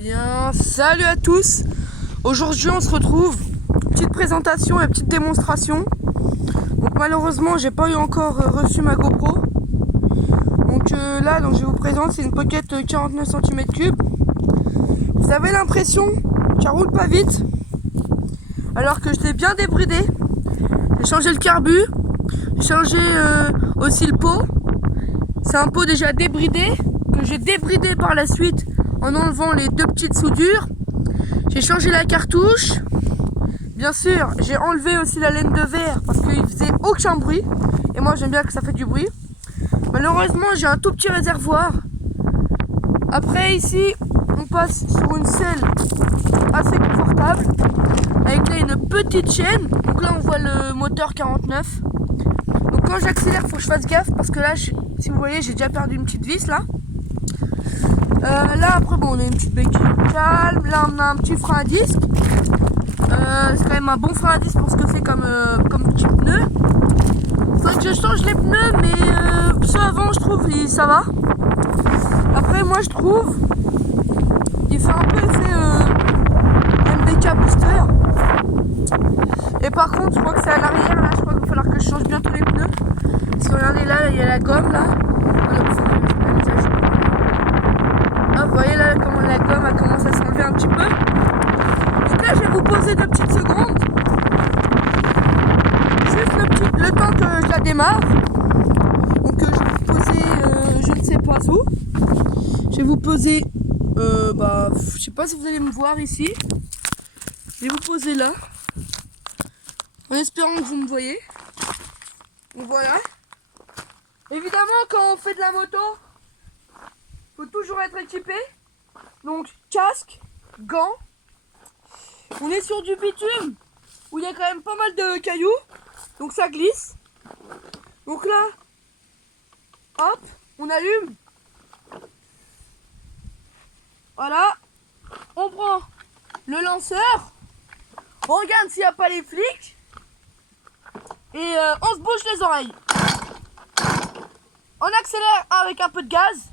Bien, salut à tous. Aujourd'hui on se retrouve, petite présentation et petite démonstration. Donc malheureusement j'ai pas eu encore reçu ma GoPro. Donc là je vous présente, c'est une Pocket 49 cm3. Vous avez l'impression qu'elle roule pas vite, alors que je l'ai bien débridé. J'ai changé le carbu, j'ai changé aussi le pot. C'est un pot déjà débridé, que j'ai débridé par la suite en enlevant les deux petites soudures. J'ai changé la cartouche. Bien sûr, j'ai enlevé aussi la laine de verre parce qu'il faisait aucun bruit. Et moi j'aime bien que ça fait du bruit. Malheureusement, j'ai un tout petit réservoir. Après ici, on passe sur une selle assez confortable. Avec là une petite chaîne. Donc là on voit le moteur 49. Donc quand j'accélère, il faut que je fasse gaffe parce que là, si vous voyez, j'ai déjà perdu une petite vis là. Là après bon, on a une petite béquille calme. Là on a un petit frein à disque. C'est quand même un bon frein à disque pour ce que c'est comme petit pneu. Faudrait que je change les pneus, mais ceux avant je trouve ça va. Après moi je trouve il fait un peu effet MBK booster. Et par contre je crois que c'est à l'arrière là, je crois qu'il va falloir que je change bientôt les pneus. Parce que regardez là, il y a la gomme là. Vous voyez là comment la gomme a commencé à s'enlever un petit peu. Donc là je vais vous poser 2 petites secondes. Juste le temps que je la démarre. Donc je vais vous poser je ne sais pas où. Je vais vous poser je sais pas si vous allez me voir ici. Je vais vous poser là. En espérant que vous me voyez. Donc voilà. Évidemment quand on fait de la moto, faut toujours être équipé. Donc casque, gants. On est sur du bitume où il y a quand même pas mal de cailloux. Donc ça glisse. Donc là, hop, on allume. Voilà. On prend le lanceur. On regarde s'il n'y a pas les flics. Et on se bouche les oreilles. On accélère avec un peu de gaz.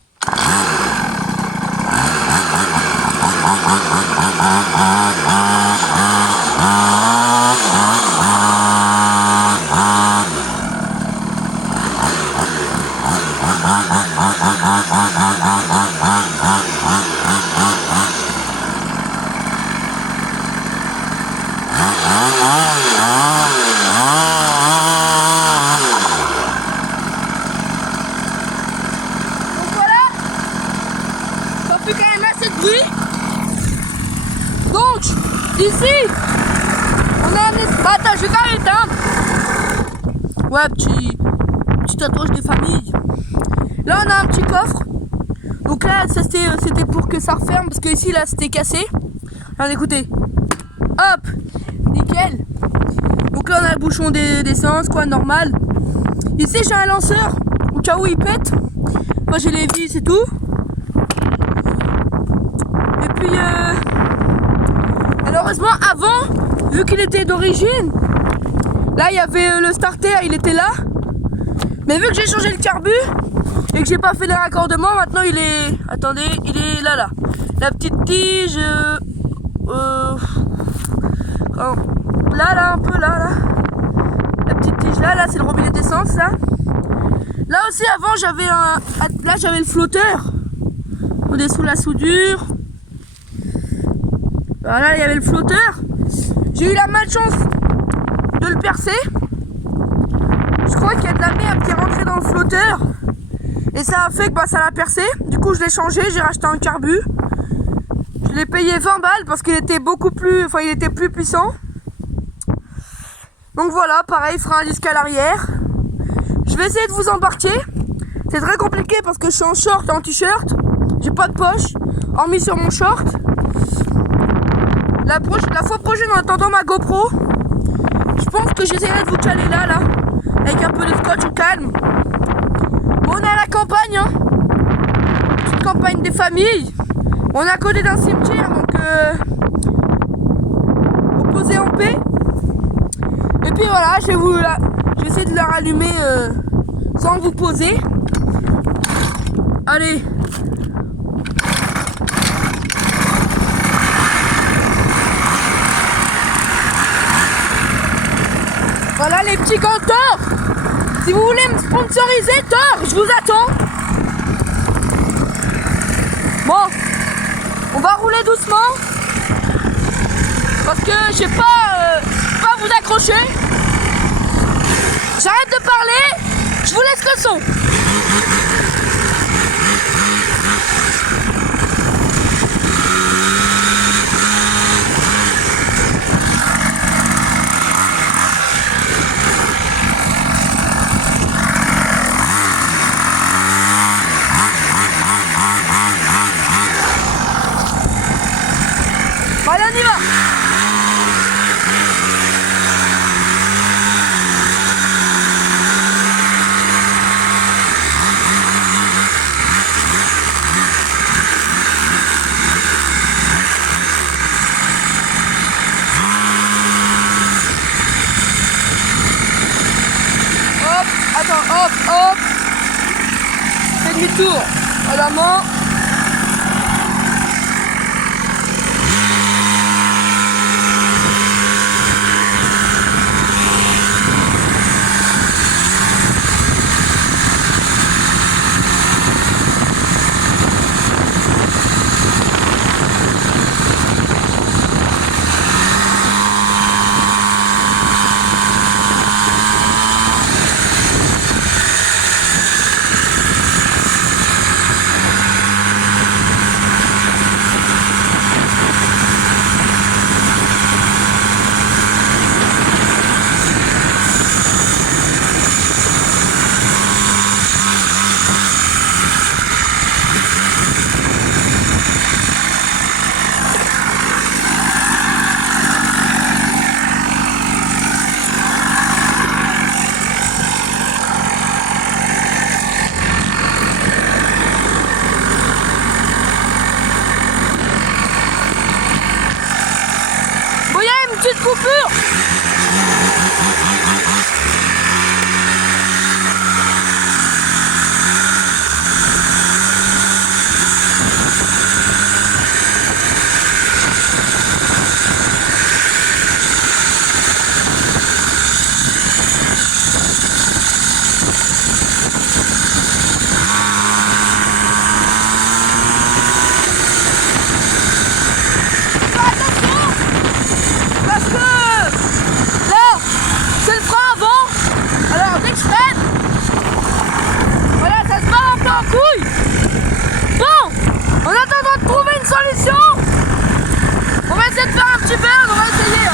Donc voilà, ça fait quand même assez de bruit. Donc ici, on a un... Attends, je vais quand même éteindre. Ouais, petit tatouage de famille. Là on a un petit coffre. Donc là c'était pour que ça referme parce que ici là c'était cassé. Alors écoutez, hop, nickel. Donc là on a le bouchon d'essence, quoi, normal. Ici j'ai un lanceur au cas où il pète. Moi j'ai les vis et tout. Et puis malheureusement avant, vu qu'il était d'origine, là il y avait le starter, il était là. Mais vu que j'ai changé le carbu et que j'ai pas fait les raccordements, maintenant il est... Attendez, il est là. La petite tige... Là, un peu là. La petite tige là, c'est le robinet d'essence là. Là aussi avant j'avais Là j'avais le flotteur. On est sous la soudure. Voilà, il y avait le flotteur. J'ai eu la malchance de le percer. Je crois qu'il y a de la merde qui est rentrée dans le flotteur. Et ça a fait que ça l'a percé. Du coup je l'ai changé, j'ai racheté un carbu. Je l'ai payé 20 balles parce qu'il était il était plus puissant. Donc voilà, pareil, frein à disque à l'arrière. Je vais essayer de vous embarquer. C'est très compliqué parce que je suis en short et en t-shirt. J'ai pas de poche, hormis sur mon short. La fois prochaine, en attendant ma GoPro, je pense que j'essaierai de vous caler là, avec un peu de scotch au calme. Bon, on est à la campagne, hein. Petite campagne des familles. On est à côté d'un cimetière, donc reposez en paix. Et puis voilà, je vais essayer de la rallumer sans vous poser. Allez. Voilà les petits gants Thor. Si vous voulez me sponsoriser, Thor, je vous attends. Bon, on va rouler doucement. Parce que j'ai pas vous accrocher. J'arrête de parler, je vous laisse le son. Allez, on y va. Hop, attends, hop, hop. Fais demi-tour. À la main. Bon, il y a une petite coupure. Bon, en attendant de trouver une solution, on va essayer de faire un petit burn, on va essayer.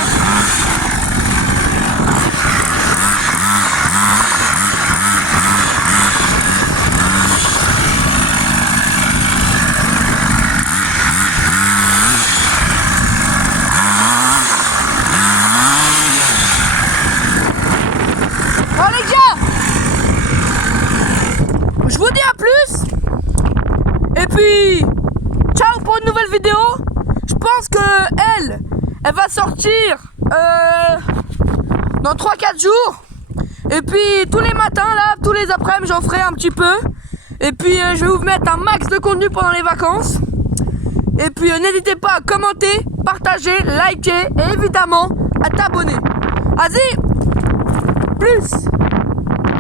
Bon les gars, je vous dis à plus. Et puis, ciao pour une nouvelle vidéo. Je pense que elle va sortir dans 3-4 jours. Et puis tous les matins là, tous les après-midi j'en ferai un petit peu. Et puis je vais vous mettre un max de contenu pendant les vacances. Et puis n'hésitez pas à commenter, partager, liker et évidemment à t'abonner. Vas-y, plus.